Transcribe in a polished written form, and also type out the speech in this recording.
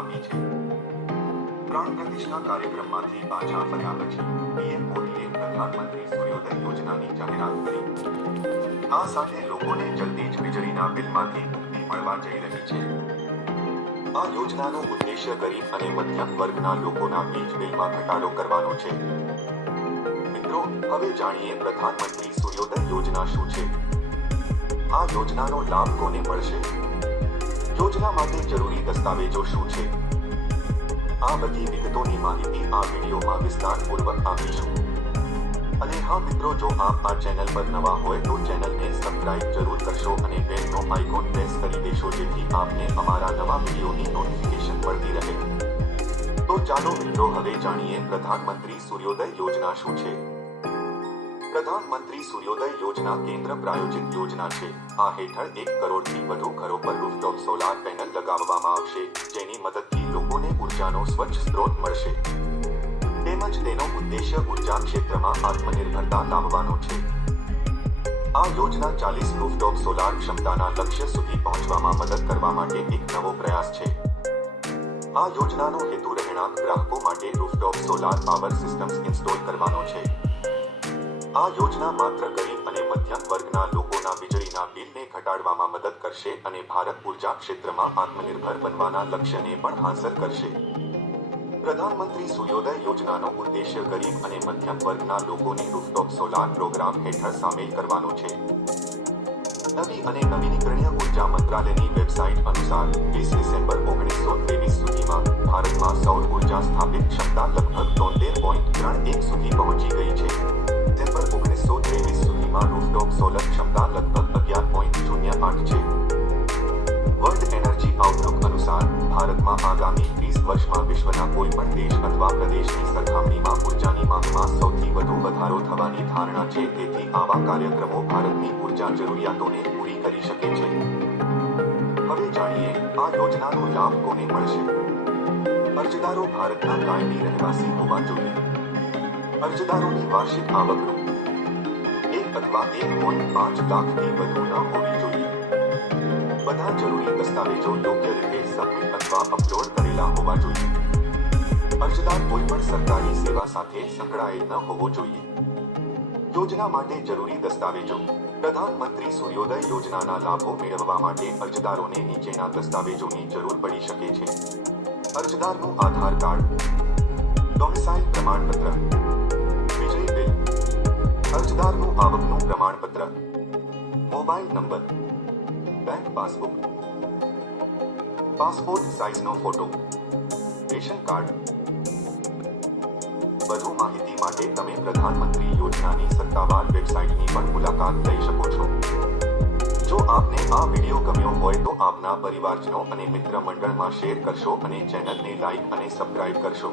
આપી છે। પ્રાણ પ્રતિષ્ઠા કાર્યક્રમમાંથી પાછા ફર્યા પછી પીએમ મોદીએ પ્રધાનમંત્રી સૂર્યોદય યોજનાની જાહેરાત કરી। આ સાથે લોકોને જલ્દી જ વીજળીના બિલમાંથી મુક્તિ મળવા જઈ રહી છે। આ યોજનાનો ઉદ્દેશ્ય ગરીબ અને મધ્યમ વર્ગના લોકોના વીજ બિલમાં ઘટાડો કરવાનો છે। મિત્રો, હવે જાણીએ પ્રધાનમંત્રી સૂર્યોદય યોજના શું છે। આ યોજનાનો લાભ કોને મળશે? યોજના માટે જરૂરી દસ્તાવેજો શું છે? આ બધી વિગતોની માહિતી આ વિડીયોમાં વિસ્તારપૂર્વક આપીશું। અને હા મિત્રો, જો આપ આ ચેનલ પર નવા હોય તો ચેનલને સબસ્ક્રાઇબ જરૂર કરશો અને બેલનો આઇકોન પ્રેસ કરી દેશો જેથી આપને અમારા નવા વિડીયોની નોટિફિકેશન મળતી રહે। તો ચાલો મિત્રો, હવે જાણીએ પ્રધાનમંત્રી સૂર્યોદય યોજના શું છે। પ્રધાનમંત્રી સૂર્યોદય યોજના કેન્દ્ર પ્રાયોજિત યોજના છે। આ હેઠળ 1 કરોડથી વધુ ઘરો પર રૂફટોપ સોલાર પેનલ લગાવવામાં આવશે, જેની મદદથી લોકોને ઉર્જાનો સ્વચ્છ સ્ત્રોત મળશે। તેમજ તેનો ઉદ્દેશ્ય ઉર્જા ક્ષેત્રમાં આત્મનિર્ભરતા લાવવાનો છે। આ યોજના 40 રૂફટોપ સોલાર ક્ષમતાના લક્ષ્ય સુધી પહોંચવામાં મદદ કરવા માટે એક નવો પ્રયાસ છે। આ યોજનાનો હેતુ રહેણાંક ગ્રાહકો માટે rooftop solar power systems install કરવાનો છે। આ યોજના માત્ર ગરીબ અને મધ્યમ વર્ગના લોકોના વીજળીના બિલને ઘટાડવામાં મદદ કરશે અને ભારત ઉર્જા ક્ષેત્રમાં આત્મનિર્ભર બનવાના લક્ષ્યને પણ હાંસલ કરશે। પ્રધાનમંત્રી સૂર્યોદય યોજનાનો ઉદ્દેશ્ય ગરીબ અને મધ્યમ વર્ગના લોકોને રૂફટોપ સોલાર પ્રોગ્રામ હેઠળ સામેલ કરવાનો છે। નવી અને નવીનીકરણીય ઉર્જા મંત્રાલયની વેબસાઇટ અનુસાર 20 ડિસેમ્બર 1923 સુધીમાં ભારતમાં સૌર ઉર્જા સ્થાપિત ક્ષમતા લગભગ 73.31 સુધી પહોંચી ગઈ છે। ડિસેમ્બર 1923 સુધીમાં રૂફટોપ સોલર ક્ષમતા લગભગ 11.08 છે। વર્લ્ડ એનર્જી આઉટલુક અનુસાર ભારતમાં આગામી 30 વર્ષમાં વિશ્વના કોઈપણ દેશ અથવા પ્રદેશની સરખામણીમાં ઉર્જાની માંગમાં સૌથી વધુ વધારો થવાની ધારણા છે। તેથી આવા કાર્યક્રમો ભારતની ઉર્જા જરૂરિયાતોને પૂરી કરી શકે છે। હવે જાણીએ આ યોજનાનો લાભ કોને મળશે। અરજદારો ભારતના કાયમી રહેવાસી હોવા જોઈએ। અરજદારોની વાર્ષિક આવક ₹1 અથવા 1.5 લાખથી વધુ ન હોવી જોઈએ। બધા જરૂરી દસ્તાવેજો યોગ્ય રીતે સબમિટ અથવા અપલોડ કરેલા હોવા જોઈએ। અરજદાર કોઈપણ સરકારી સેવા સાથે સંકળાયેલ ન હોવો જોઈએ। યોજના માટે જરૂરી દસ્તાવેજો। પ્રધાનમંત્રી સૂર્યોદય યોજનાના લાભો મેળવવા માટે અરજદારોને નીચેના દસ્તાવેજોની જરૂર પડી શકે છે। અરજદારનું આધાર કાર્ડ, ડોમિસાઇલ પ્રમાણપત્ર, વીજળી બિલ, અરજદારનું આવકનું પ્રમાણપત્ર, mobile number, bank passbook, passport સાઇઝનો ફોટો, રેશન કાર્ડ। વધુ માહિતી માટે તમે પ્રધાનમંત્રી યોજનાની સત્તાવાર વેબસાઇટની પણ મુલાકાત લઈ શકો છો। જો આપને આ વિડીયો ગમ્યો હોય તો આપના પરિવારજનો અને મિત્ર મંડળમાં શેર કરશો અને ચેનલને લાઇક અને સબસ્ક્રાઇબ કરશો।